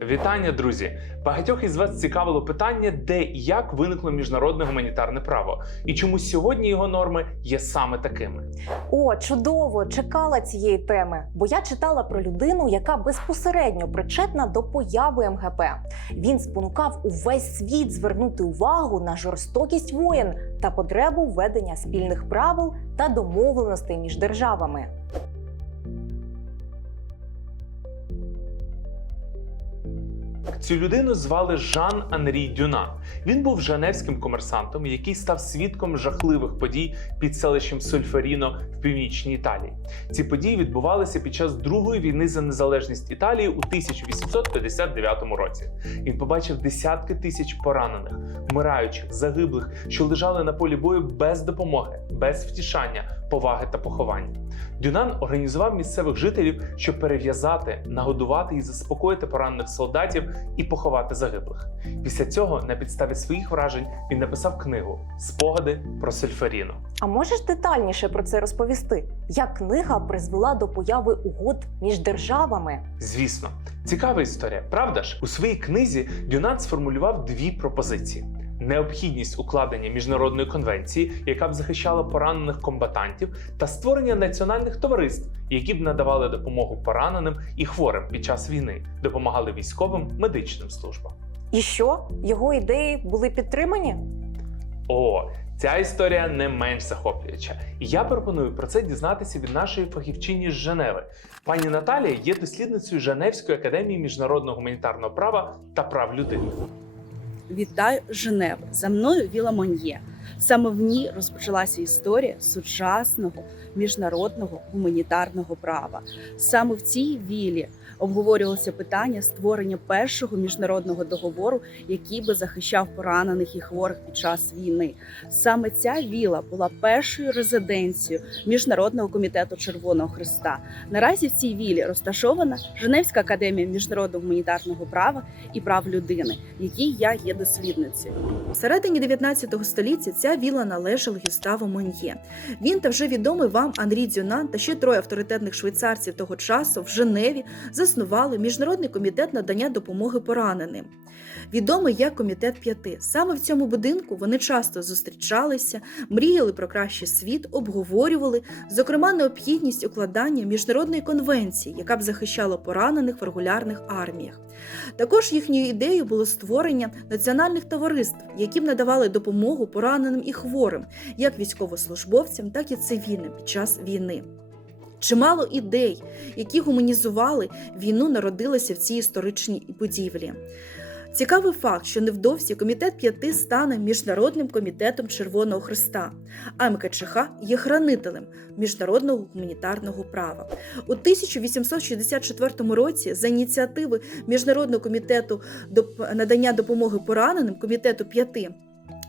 Вітання, друзі! Багатьох із вас цікавило питання, де і як виникло міжнародне гуманітарне право, і чому сьогодні його норми є саме такими. О, чудово! Чекала цієї теми, бо я читала про людину, яка безпосередньо причетна до появи МГП. Він спонукав увесь світ звернути увагу на жорстокість воєн та потребу введення спільних правил та домовленостей між державами. Цю людину звали Жан Анрі Дюна. Він був женевським комерсантом, який став свідком жахливих подій під селищем Сольферіно в північній Італії. Ці події відбувалися під час Другої війни за незалежність Італії у 1859 році. Він побачив десятки тисяч поранених, вмираючих, загиблих, що лежали на полі бою без допомоги, без втішання, поваги та поховання. Дюнан організував місцевих жителів, щоб перев'язати, нагодувати і заспокоїти поранених солдатів і поховати загиблих. Після цього, на підставі своїх вражень, він написав книгу Спогади про Сельферіно. А можеш детальніше про це розповісти? Як книга призвела до появи угод між державами? Звісно, цікава історія, правда ж? У своїй книзі Дюнан сформулював дві пропозиції. Необхідність укладення міжнародної конвенції, яка б захищала поранених комбатантів, та створення національних товариств, які б надавали допомогу пораненим і хворим під час війни, допомагали військовим медичним службам. І що його ідеї були підтримані? О, ця історія не менш захоплююча. І я пропоную про це дізнатися від нашої фахівчині з Женеви. Пані Наталія є дослідницею Женевської академії міжнародного гуманітарного права та прав людини. Вітаю Женеву За мною Віла Мон'є. Саме в ній розпочалася історія сучасного міжнародного гуманітарного права. Саме в цій вілі обговорювалося питання створення першого міжнародного договору, який би захищав поранених і хворих під час війни. Саме ця віла була першою резиденцією Міжнародного комітету Червоного Христа. Наразі в цій вілі розташована Женевська академія міжнародного гуманітарного права і прав людини, якій я є дослідницею. В середині 19 століття ця віла належала Гюставу Мон'є. Він та вже відомий вам Анрі Дюнан та ще троє авторитетних швейцарців того часу в Женеві заснували Міжнародний комітет надання допомоги пораненим. Відомий як комітет п'яти. Саме в цьому будинку вони часто зустрічалися, мріяли про кращий світ, обговорювали, зокрема, необхідність укладання міжнародної конвенції, яка б захищала поранених в регулярних арміях. Також їхньою ідеєю було створення національних товариств, які б надавали допомогу пораненим і хворим, як військовослужбовцям, так і цивільним під час війни. Чимало ідей, які гуманізували війну, народилися в цій історичній будівлі. Цікавий факт, що невдовзі комітет п'яти стане міжнародним комітетом Червоного Христа, а МКЧХ є хранителем міжнародного гуманітарного права. У 1864 році за ініціативи Міжнародного комітету надання допомоги пораненим комітету п'яти.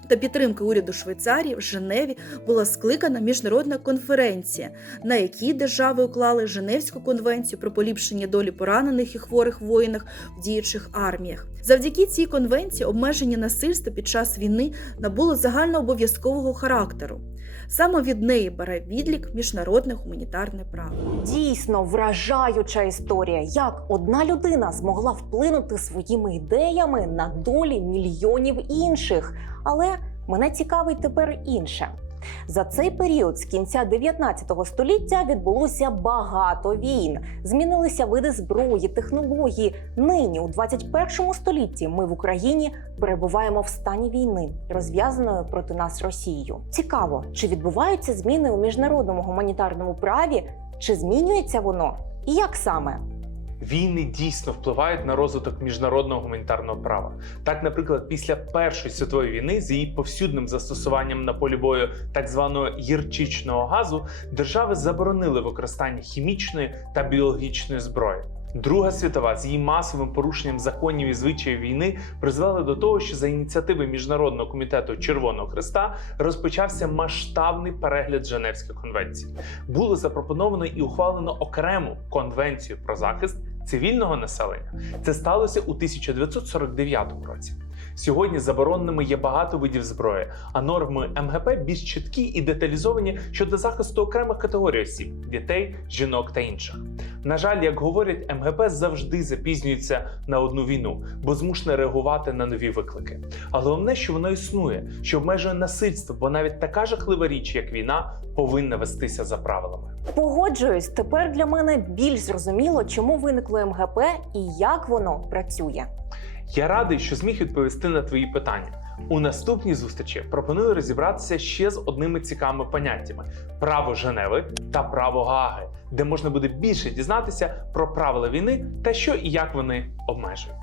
Та підтримки уряду Швейцарії в Женеві була скликана міжнародна конференція, на якій держави уклали Женевську конвенцію про поліпшення долі поранених і хворих воїнах в діючих арміях. Завдяки цій конвенції обмеження насильства під час війни набуло загальнообов'язкового характеру. Саме від неї бере відлік міжнародне гуманітарне право. Дійсно вражаюча історія, як одна людина змогла вплинути своїми ідеями на долі мільйонів інших. Але мене цікавить тепер інше. За цей період з кінця 19 століття відбулося багато війн. Змінилися види зброї, технології. Нині, у 21 столітті, ми в Україні перебуваємо в стані війни, розв'язаної проти нас Росією. Цікаво, чи відбуваються зміни у міжнародному гуманітарному праві, чи змінюється воно? І як саме? Війни дійсно впливають на розвиток міжнародного гуманітарного права. Так, наприклад, після Першої світової війни з її повсюдним застосуванням на полі бою так званого гірчичного газу держави заборонили використання хімічної та біологічної зброї. Друга світова з її масовим порушенням законів і звичаїв війни призвела до того, що за ініціативи Міжнародного комітету Червоного Христа розпочався масштабний перегляд Женевської конвенції. Було запропоновано і ухвалено окрему конвенцію про захист цивільного населення. Це сталося у 1949 році. Сьогодні забороненими є багато видів зброї, а норми МГП більш чіткі і деталізовані щодо захисту окремих категорій осіб дітей, жінок та інших. На жаль, як говорять, МГП завжди запізнюється на одну війну, бо змушене реагувати на нові виклики. А головне, що воно існує, що обмежує насильство, бо навіть така жахлива річ, як війна, повинна вестися за правилами. Погоджуюсь, тепер для мене більш зрозуміло, чому виникло МГП і як воно працює. Я радий, що зміг відповісти на твої питання. У наступній зустрічі пропоную розібратися ще з одними цікавими поняттями: право Женеви та право Гааги, де можна буде більше дізнатися про правила війни та що і як вони обмежують.